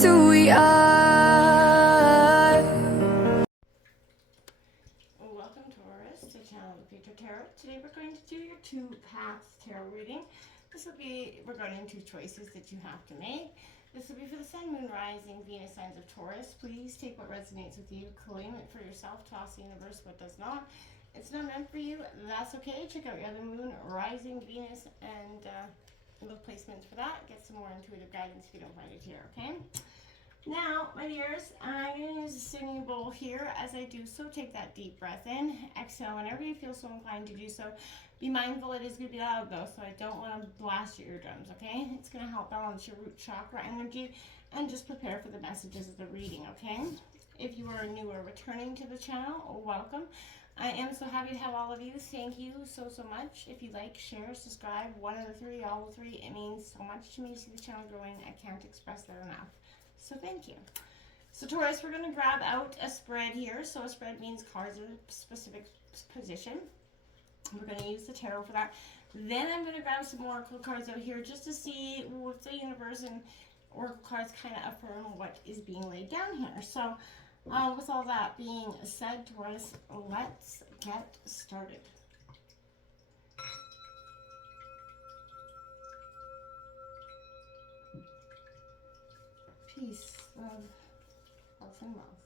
just who we are. Welcome, Taurus, to Channel the Future Tarot. Today we're going to do your 2 paths tarot reading. This will be regarding 2 choices that you have to make. This will be for the Sun, Moon, Rising, Venus signs of Taurus. Please take what resonates with you, claim it for yourself, toss the universe what does not. It's not meant for you, that's okay. Check out your other Moon, Rising, Venus, and little placements for that. Get some more intuitive guidance if you don't find it here, okay? Now, my dears, I'm going to use a singing bowl here. As I do so, take that deep breath in. Exhale whenever you feel so inclined to do so. Be mindful it is going to be loud though, so I don't want to blast your eardrums, okay? It's going to help balance your root chakra energy and just prepare for the messages of the reading, okay? If you are new or returning to the channel, welcome. I am so happy to have all of you. Thank you so much. If you like, share, subscribe, one of the 3, all the 3, it means so much to me to see the channel growing. I can't express that enough. So thank you. So Taurus, we're going to grab out a spread here. So a spread means cards in a specific position. We're going to use the tarot for that. Then I'm going to grab some oracle cards out here just to see if the universe and oracle cards kind of affirm what is being laid down here. So with all that being said, Taurus, let's get started. Peace of health and wealth.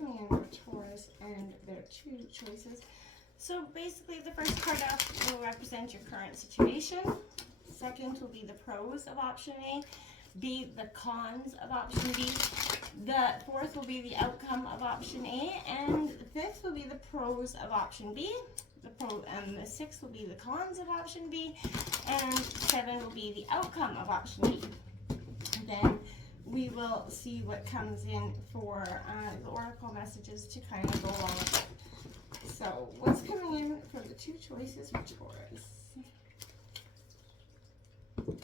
Coming in for Taurus and their 2 choices. So basically the first card up will represent your current situation. Second will be the pros of option A. B, the cons of option B. The 4th will be the outcome of option A. And the 5th will be the pros of option B. The 6th will be the cons of option B. And 7 will be the outcome of option B. Then we will see what comes in for the oracle messages to kind of go along with it. So what's coming in for the 2 choices for Taurus?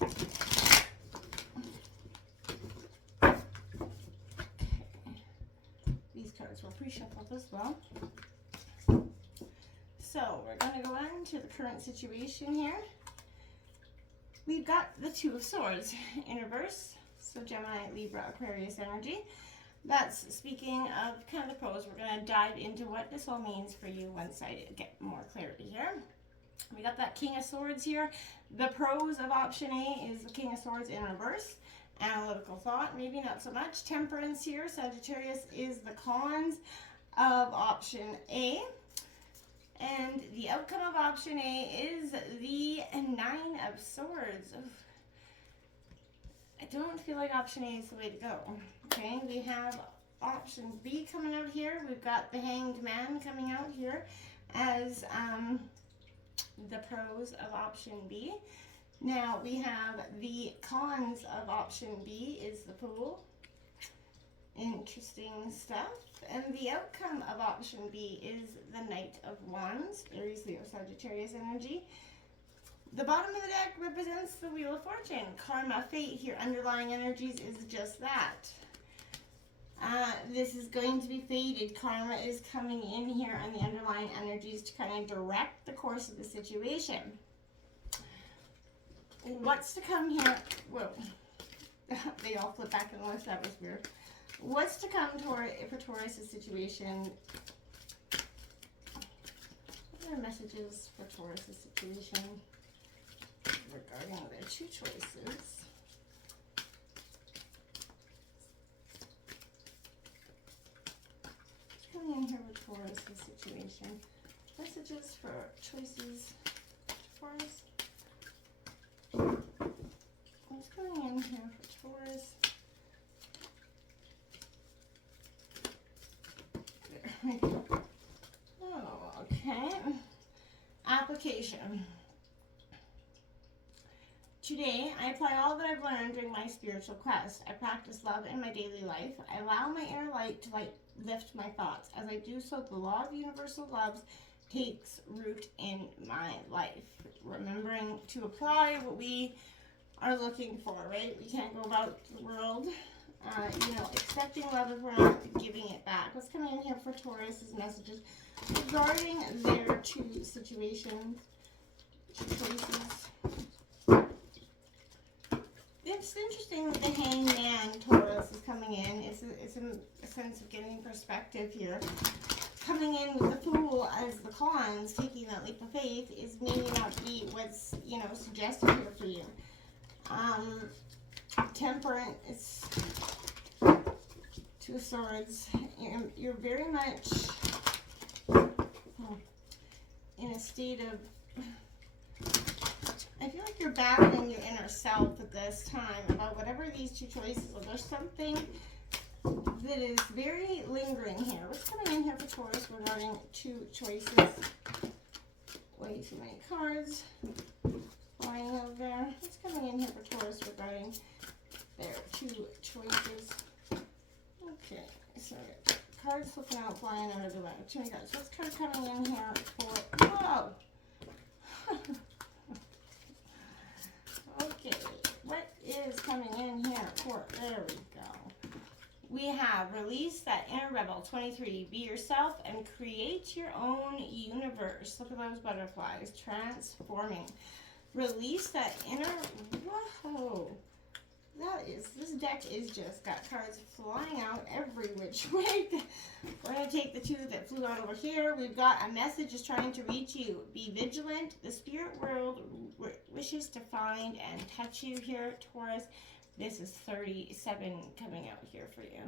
Okay. These cards were pre-shuffled as well. So we're going to go on to the current situation here. We've got the 2 of Swords in reverse. So Gemini, Libra, Aquarius energy. That's speaking of kind of the pros. We're going to dive into what this all means for you once I get more clarity here. We got that King of Swords here. The pros of option A is the King of Swords in reverse. Analytical thought, maybe not so much. Temperance here. Sagittarius is the cons of option A. And the outcome of option A is the 9 of Swords. Oof. I don't feel like option A is the way to go. Okay, we have option B coming out here. We've got the Hanged Man coming out here as the pros of option B. Now we have the cons of option B is the Fool. Interesting stuff. And the outcome of option B is the Knight of Wands, Aries, Leo, Sagittarius energy. The bottom of the deck represents the Wheel of Fortune. Karma, fate here, underlying energies is just that. This is going to be fated. Karma is coming in here on the underlying energies to kind of direct the course of the situation. What's to come here? Whoa. They all flip back and forth. That was weird. What's to come for Taurus' situation? What are messages for Taurus' situation regarding their 2 choices? What's coming in here for Taurus' situation? Messages for choices for Taurus. What's coming in here for Taurus? Oh, okay. Application. Today, I apply all that I've learned during my spiritual quest. I practice love in my daily life. I allow my inner light to lift my thoughts. As I do so, the law of universal love takes root in my life. Remembering to apply what we are looking for, right? We can't go about the world expecting love if we're not giving it back. What's coming in here for Taurus's messages regarding their 2 situations, choices? This it's interesting that the Hangman Taurus is coming in. It's a sense of getting perspective here. Coming in with the Fool as the cons, taking that leap of faith, is maybe not be what's, you know, suggested here for you. Temperance, Two of Swords. You're very much in a state of, I feel like you're battling your inner self at this time about whatever these two choices are. There's something that is very lingering here. What's coming in here for Taurus regarding two choices? Way too many cards flying over there. What's coming in here for Taurus regarding their two choices? Okay, so cards flipping out, flying out of the way. Too many cards. What's card coming in here for? Whoa! Okay, what is coming in here for? There we go. We have release that inner rebel, 23. Be yourself and create your own universe. Look at those butterflies transforming. Release that inner, whoa. This deck is just got cards flying out every which way. We're going to take the two that flew out over here. We've got a message is trying to reach you. Be vigilant. The spirit world wishes to find and touch you here, Taurus. This is 37 coming out here for you.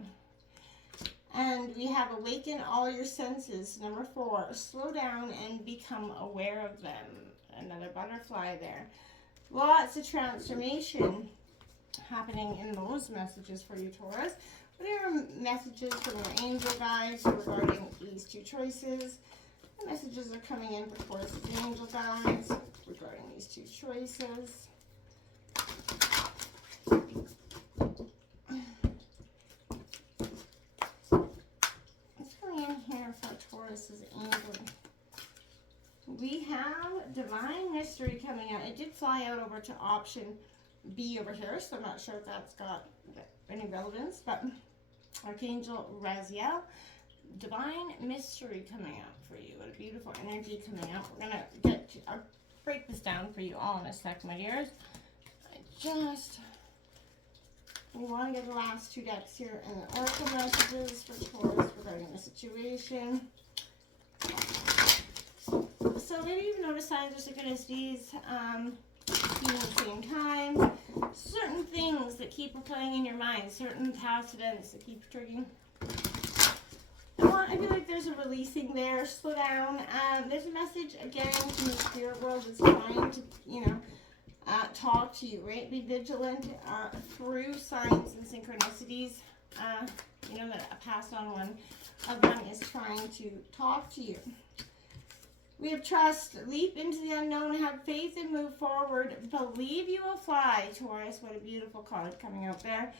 And we have awaken all your senses. Number 4, slow down and become aware of them. Another butterfly there. Lots of transformation happening in those messages for you, Taurus. What are your messages from your angel guides regarding these two choices? What messages are coming in for Taurus' angel guides regarding these two choices? What's coming in here for Taurus' angel? We have divine mystery coming out. It did fly out over to option B over here, so I'm not sure if that's got any relevance, but Archangel Raziel, divine mystery coming out for you. What a beautiful energy coming out. We're gonna I'll break this down for you all in a sec, my dears. We want to get the last two decks here and the oracle messages for Taurus regarding the situation. So maybe you've noticed signs of synchronicities at the same time. Certain things that keep replaying in your mind, certain past events that keep triggering. I feel like there's a releasing there. Slow down. There's a message again from the spirit world that's trying to, talk to you, right? Be vigilant through signs and synchronicities. That a passed on one of them is trying to talk to you. We have trust. Leap into the unknown. Have faith and move forward. Believe you will fly, Taurus. What a beautiful card coming out there.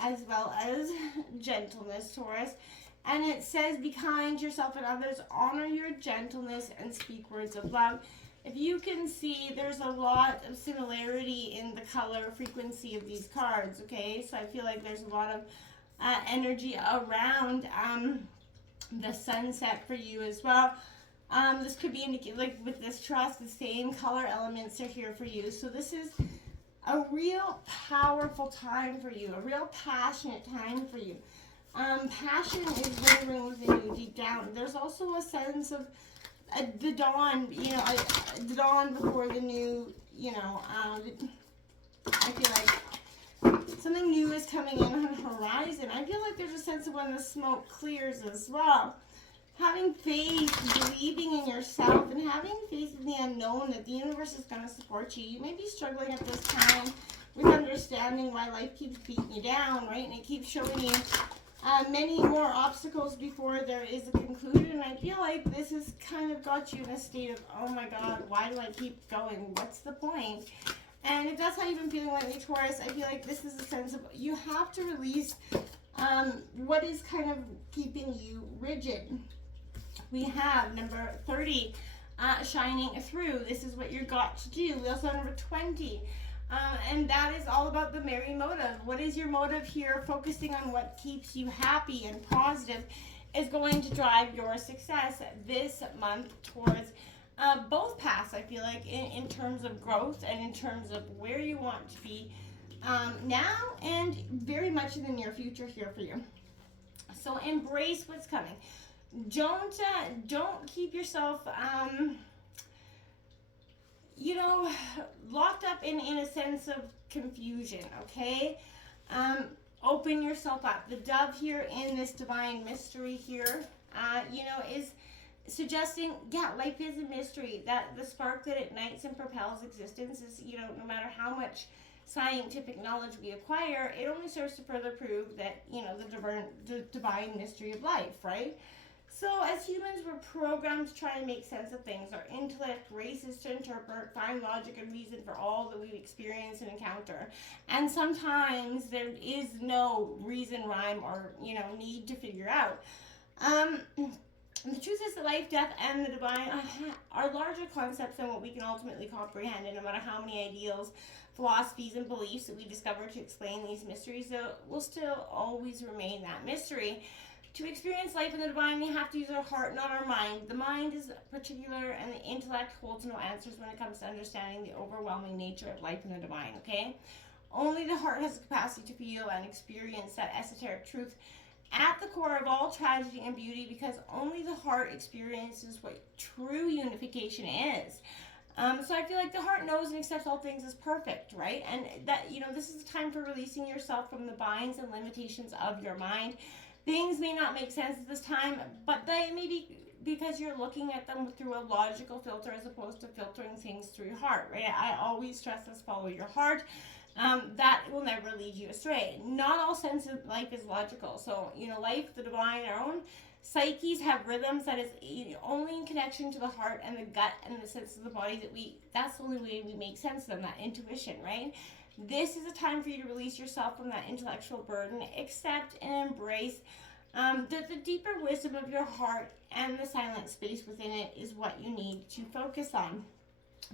As well as gentleness, Taurus. And it says, be kind to yourself and others. Honor your gentleness and speak words of love. If you can see, there's a lot of similarity in the color frequency of these cards, okay? So I feel like there's a lot of energy around the sunset for you as well. This could be indicated, like with this trust, the same color elements are here for you. So this is a real powerful time for you, a real passionate time for you. Passion is lingering within you deep down. There's also a sense of the dawn, the dawn before the new, I feel like something new is coming in on the horizon. I feel like there's a sense of when the smoke clears as well. Having faith, believing in yourself, and having faith in the unknown that the universe is going to support you. You may be struggling at this time with understanding why life keeps beating you down, right? And it keeps showing you many more obstacles before there is a conclusion. And I feel like this has kind of got you in a state of, oh my God, why do I keep going? What's the point? And if that's how you've been feeling lately, Taurus, I feel like this is a sense of you have to release what is kind of keeping you rigid. We have number 30, shining through. This is what you've got to do. We also have number 20. And that is all about the merry motive. What is your motive here? Focusing on what keeps you happy and positive is going to drive your success this month towards both paths, I feel like, in terms of growth and in terms of where you want to be now and very much in the near future here for you. So embrace what's coming. Don't keep yourself locked up in a sense of confusion, okay? Open yourself up. The dove here in this divine mystery here, is suggesting, yeah, life is a mystery. That the spark that ignites and propels existence is, no matter how much scientific knowledge we acquire, it only serves to further prove that, the divine mystery of life, right? So as humans, we're programmed to try and make sense of things. Our intellect races to interpret, find logic and reason for all that we experience and encounter. And sometimes there is no reason, rhyme, or, need to figure out. The truth is that life, death, and the divine are larger concepts than what we can ultimately comprehend. And no matter how many ideals, philosophies, and beliefs that we discover to explain these mysteries, there will still always remain that mystery. To experience life in the divine, we have to use our heart, not our mind. The mind is particular, and the intellect holds no answers when it comes to understanding the overwhelming nature of life in the divine, okay? Only the heart has the capacity to feel and experience that esoteric truth at the core of all tragedy and beauty, because only the heart experiences what true unification is. So I feel like the heart knows and accepts all things as perfect, right? And that, this is a time for releasing yourself from the binds and limitations of your mind. Things may not make sense at this time, but they may be because you're looking at them through a logical filter as opposed to filtering things through your heart, right? I always stress this: follow your heart. That will never lead you astray. Not all sense of life is logical. So, life, the divine, our own psyches have rhythms that is only in connection to the heart and the gut and the sense of the body that's the only way we make sense of them, that intuition, right? This is a time for you to release yourself from that intellectual burden, accept and embrace the deeper wisdom of your heart, and the silent space within it is what you need to focus on,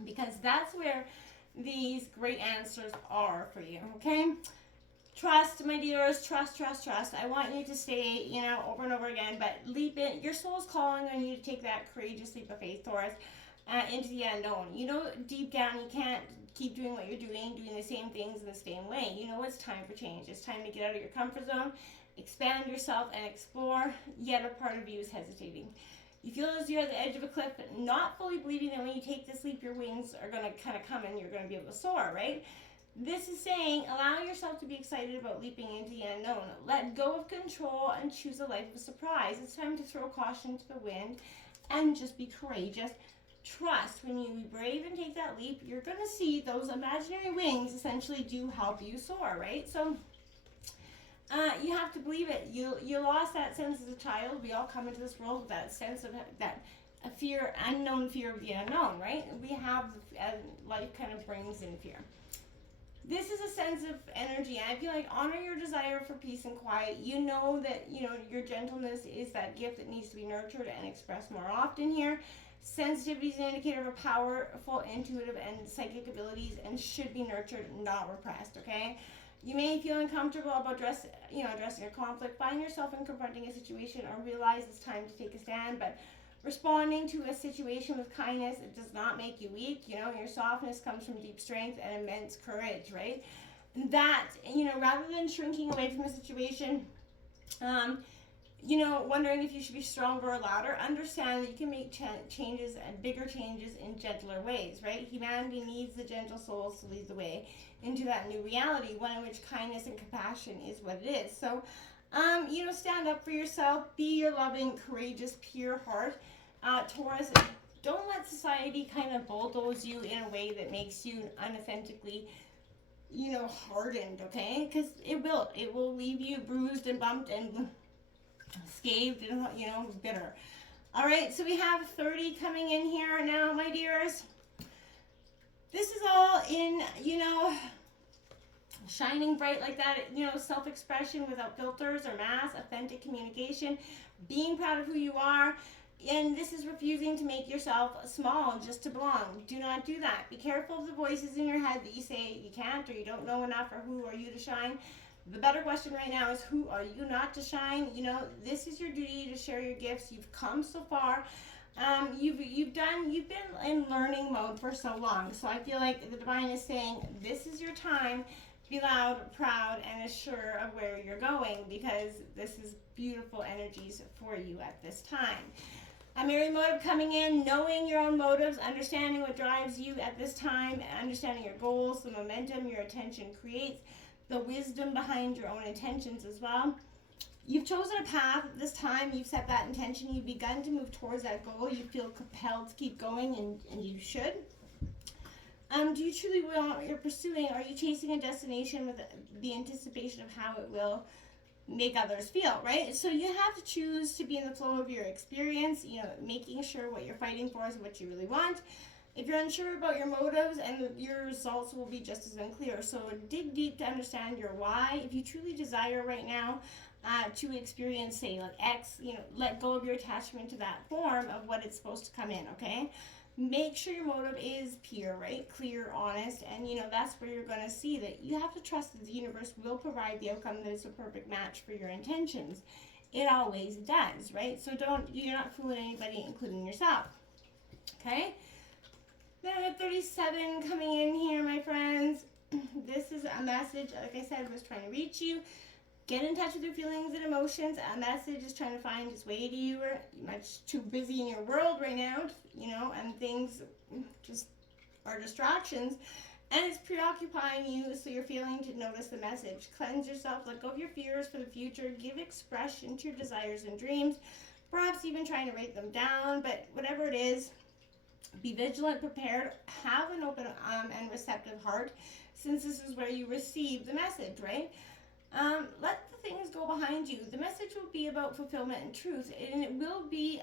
because that's where these great answers are for you, okay? Trust, my dears, trust. I want you to say, over and over again, but leap in. Your soul's calling on you to take that courageous leap of faith, Taurus, into the unknown. Deep down, you can't keep doing what you're doing the same things in the same way. It's time for change. It's time to get out of your comfort zone, expand yourself, and explore. Yet a part of you is hesitating. You feel as you're at the edge of a cliff, not fully believing that when you take this leap, your wings are going to kind of come and you're going to be able to soar, right? This is saying, allow yourself to be excited about leaping into the unknown. Let go of control and choose a life of surprise. It's time to throw caution to the wind and just be courageous. Trust. When you be brave and take that leap, you're going to see those imaginary wings essentially do help you soar, right? So you have to believe it. You lost that sense as a child. We all come into this world with that sense of that a fear, unknown fear of the unknown, right? We have, life kind of brings in fear. This is a sense of energy, and I feel like honor your desire for peace and quiet. You know that, your gentleness is that gift that needs to be nurtured and expressed more often here. Sensitivity is an indicator of a powerful, intuitive, and psychic abilities, and should be nurtured, not repressed, okay? You may feel uncomfortable about addressing a conflict. Find yourself in confronting a situation, or realize it's time to take a stand, but responding to a situation with kindness, it does not make you weak. Your softness comes from deep strength and immense courage, right? That, rather than shrinking away from a situation, wondering if you should be stronger or louder, understand that you can make changes and bigger changes in gentler ways, right? Humanity needs the gentle souls to lead the way into that new reality, one in which kindness and compassion is what it is. So, stand up for yourself, be your loving, courageous, pure heart. Taurus, don't let society kind of bulldoze you in a way that makes you unauthentically, hardened, okay? Because it will leave you bruised and bumped and scathed and, bitter. All right, so we have 30 coming in here now, my dears. This is all in, shining bright like that, self-expression without filters or masks, authentic communication, being proud of who you are. And this is refusing to make yourself small just to belong. Do not do that. Be careful of the voices in your head that you say you can't or you don't know enough, or who are you to shine. The better question right now is, who are you not to shine? This is your duty to share your gifts. You've come so far. You've been in learning mode for so long. So I feel like the divine is saying, this is your time. be loud, proud, and assured of where you're going, because this is beautiful energies for you at this time. A Mary motive coming in, knowing your own motives, understanding what drives you at this time, understanding your goals, the momentum your attention creates, the wisdom behind your own intentions as well. You've chosen a path at this time. You've set that intention. You've begun to move towards that goal. You feel compelled to keep going, and you should. Do you truly want what you're pursuing? Are you chasing a destination with the anticipation of how it will make others feel, right? So you have to choose to be in the flow of your experience, making sure what you're fighting for is what you really want. If you're unsure about your motives, and your results will be just as unclear. So dig deep to understand your why. If you truly desire right now to experience, say, like X, let go of your attachment to that form of what it's supposed to come in, okay? Make sure your motive is pure, right? Clear, honest, and that's where you're going to see that you have to trust that the universe will provide the outcome that is a perfect match for your intentions. It always does, right? So you're not fooling anybody, including yourself, okay? Then I have 37 coming in here, my friends. This is a message, like I said, was trying to reach you. Get in touch with your feelings and emotions. A message is trying to find its way to you. You're much too busy in your world right now, and things just are distractions. And it's preoccupying you, so you're failing to notice the message. Cleanse yourself, let go of your fears for the future. Give expression to your desires and dreams. Perhaps even trying to write them down, but whatever it is, be vigilant, prepared, have an open and receptive heart, since this is where you receive the message, right? Let the things go behind you. The message will be about fulfillment and truth, and it will be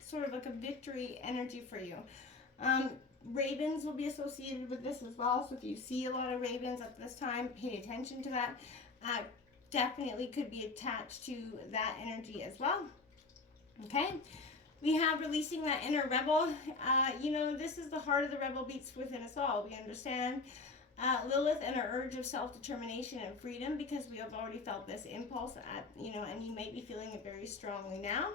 sort of like a victory energy for you. Ravens will be associated with this as well, so if you see a lot of ravens at this time, pay attention to that. Definitely could be attached to that energy as well. Okay? We have releasing that inner rebel. This is the heart of the rebel beats within us all. We understand Lilith and our urge of self-determination and freedom, because we have already felt this impulse and you might be feeling it very strongly now.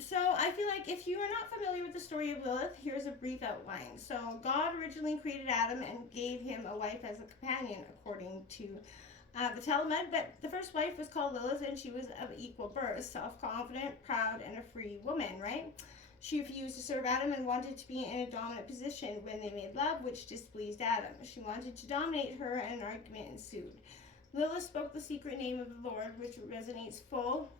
So I feel like if you are not familiar with the story of Lilith, here's a brief outline. So God originally created Adam and gave him a wife as a companion, according to the Talmud. But the first wife was called Lilith, and she was of equal birth, self-confident, proud, and a free woman, right? She refused to serve Adam and wanted to be in a dominant position when they made love, which displeased Adam. She wanted to dominate her, and an argument ensued. Lilith spoke the secret name of the Lord, which resonates full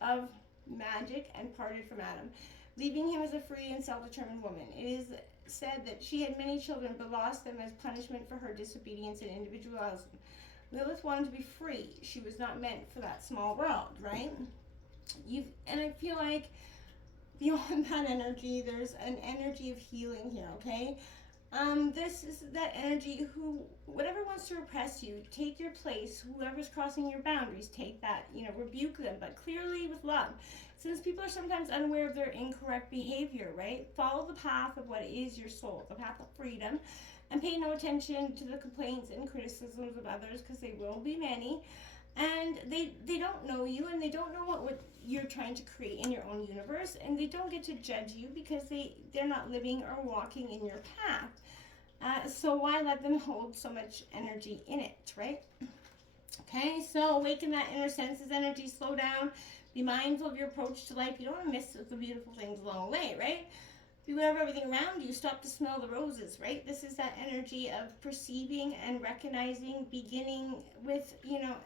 of magic, and parted from Adam, leaving him as a free and self-determined woman. It is said that she had many children, but lost them as punishment for her disobedience and individualism. Lilith wanted to be free. She was not meant for that small world, right? And I feel like beyond that energy, there's an energy of healing here, okay? This is that energy whatever wants to oppress you, take your place. Whoever's crossing your boundaries, take that, rebuke them, but clearly with love. Since people are sometimes unaware of their incorrect behavior, right? Follow the path of what is your soul, the path of freedom, and pay no attention to the complaints and criticisms of others, because they will be many. And they don't know you, and they don't know what you're trying to create in your own universe, and they don't get to judge you because they're not living or walking in your path. So why let them hold so much energy in it, right? Okay, so awaken that inner senses energy, slow down, be mindful of your approach to life. You don't want to miss the beautiful things along the way, right? Be aware of everything around you. Stop to smell the roses, right? This is that energy of perceiving and recognizing, beginning with,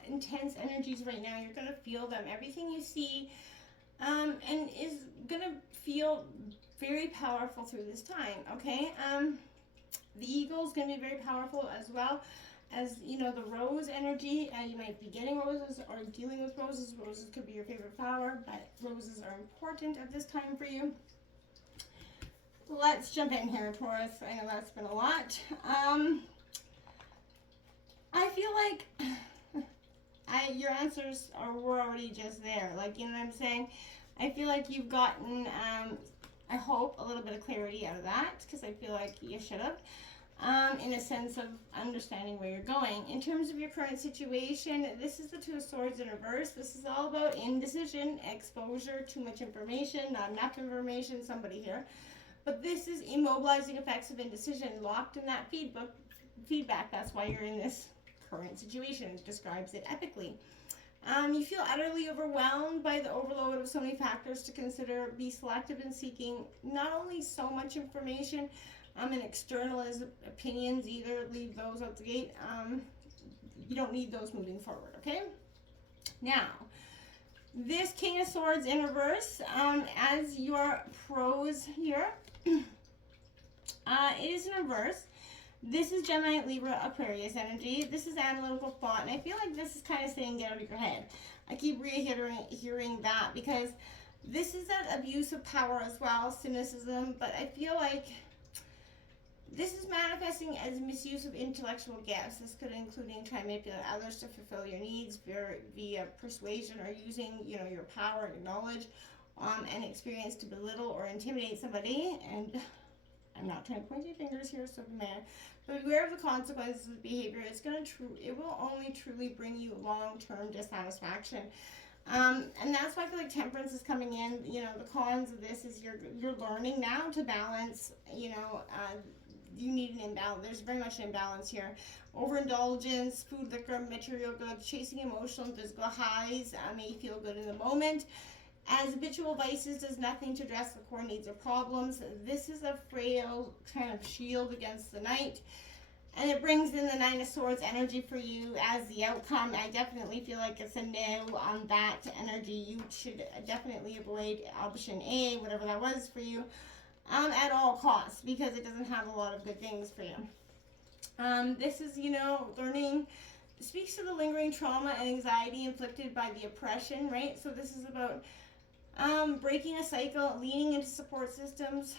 intense energies right now. You're going to feel them. Everything you see and is going to feel very powerful through this time, okay? The eagle is going to be very powerful as well as, the rose energy. You might be getting roses or dealing with roses. Roses could be your favorite flower, but roses are important at this time for you. Let's jump in here, Taurus. I know that's been a lot. I feel like your answers were already just there. Like, you know what I'm saying? I feel like you've gotten, I hope, a little bit of clarity out of that, because I feel like you should have, in a sense of understanding where you're going. In terms of your current situation, this is the Two of Swords in reverse. This is all about indecision, exposure, too much information, not enough information, somebody here. But this is immobilizing effects of indecision, locked in that feed book feedback. That's why you're in this current situation. It describes it epically. You feel utterly overwhelmed by the overload of so many factors to consider. Be selective in seeking not only so much information and external opinions either. Leave those out the gate. You don't need those moving forward, okay? Now, this King of Swords in reverse, as your pros here, it is in reverse. This is Gemini, Libra, Aquarius energy. This is analytical thought, and I feel like this is kind of saying get out of your head. I keep hearing that because this is that abuse of power as well, cynicism, but I feel like this is manifesting as misuse of intellectual gifts. This could include trying to manipulate others to fulfill your needs via persuasion or using, your power and knowledge and experience to belittle or intimidate somebody. And I'm not trying to point any fingers here, so man, but beware of the consequences of behavior. It will only truly bring you long-term dissatisfaction. And that's why I feel like temperance is coming in. The cons of this is you're learning now to balance, you need an imbalance. There's very much an imbalance here. Overindulgence, food, liquor, material goods, chasing emotional and physical highs may feel good in the moment. As habitual vices does nothing to address the core needs or problems. This is a frail kind of shield against the night. And it brings in the Nine of Swords energy for you as the outcome. I definitely feel like it's a no on that energy. You should definitely avoid option A, whatever that was for you, at all costs, because it doesn't have a lot of good things for you. This is, learning, speaks to the lingering trauma and anxiety inflicted by the oppression, right? So this is about breaking a cycle, leaning into support systems.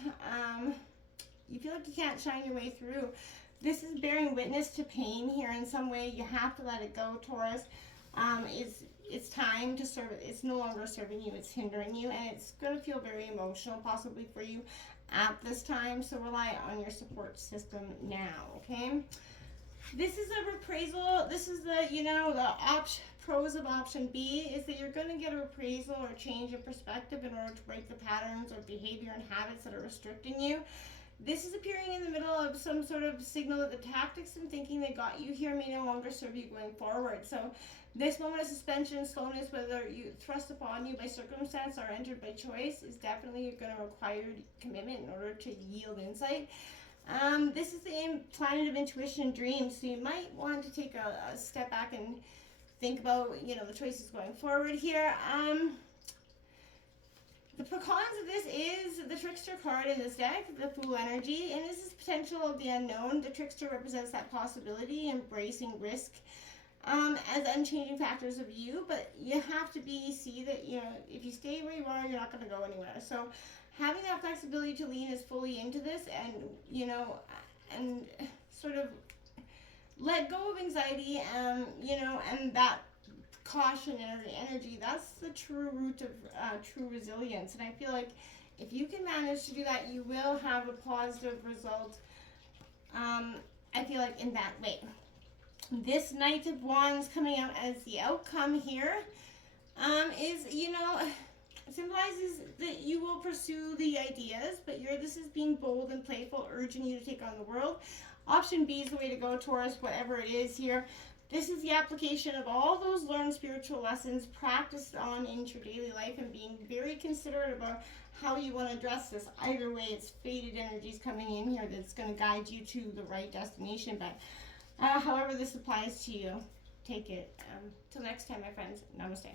You feel like you can't shine your way through. This is bearing witness to pain here in some way. You have to let it go, Taurus. It's time to serve it. It's no longer serving you. It's hindering you, and it's going to feel very emotional possibly for you at this time. So rely on your support system now, okay? This is a reprisal. This is the, pros of option B is that you're going to get a reprisal or change in perspective in order to break the patterns or behavior and habits that are restricting you. This is appearing in the middle of some sort of signal that the tactics and thinking that got you here may no longer serve you going forward. So this moment of suspension, slowness, whether you thrust upon you by circumstance or entered by choice, is definitely going to require commitment in order to yield insight. This is the planet of intuition and dreams, so you might want to take a step back and think about, the choices going forward here. The cons of this is the Trickster card in this deck, the Fool energy, and this is potential of the unknown. The Trickster represents that possibility, embracing risk as unchanging factors of you, but you have to see that, if you stay where you are, you're not going to go anywhere. So having that flexibility to lean as fully into this and, and sort of let go of anxiety, and that cautionary energy, that's the true root of true resilience. And I feel like if you can manage to do that, you will have a positive result, I feel like, in that way. This Knight of Wands coming out as the outcome here is, symbolizes that you will pursue the ideas, but this is being bold and playful, urging you to take on the world. Option B is the way to go, Taurus, whatever it is here. This is the application of all those learned spiritual lessons practiced on into your daily life and being very considerate about how you want to address this. Either way, it's fated energies coming in here that's going to guide you to the right destination. But however this applies to you, take it. Till next time, my friends. Namaste.